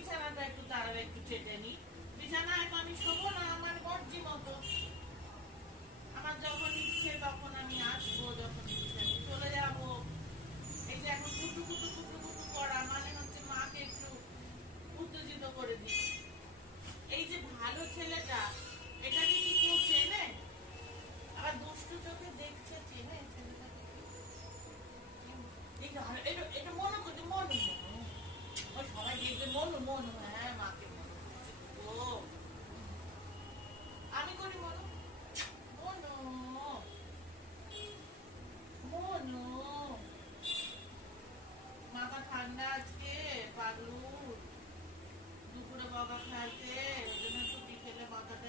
বিছানাটা একটু তারা একটু চেটে নি। বিছানায় তো আমি শোবো না, আমার মর্জি মতো। আমার যখন ইচ্ছে তখন আমি আসবো, যখন ইচ্ছে আমি চলে যাবো। এই যে এখন কুটু কুটু কুটু কুটু করা মানে হচ্ছে মাকে একটু উত্তেজিত করে দিই। এই যে ভালো ছেলেটা, এটাকে কি কেউ চেনে? আবার দুষ্টু চোখে দেখছে, চেনে ছেলেটাকে? এই যে এটা এটা মনে করছে, মনু মনু ও সবাই দেখবে মনু মনু, হ্যাঁ মাকে মনু করছে। ও আমি করি মনু মনু মনু। মাথা ঠান্ডা আজকে, পাগলু দুপুরে বাবা খাইতে, ওই জন্য একটু বিকেলে মাথাটা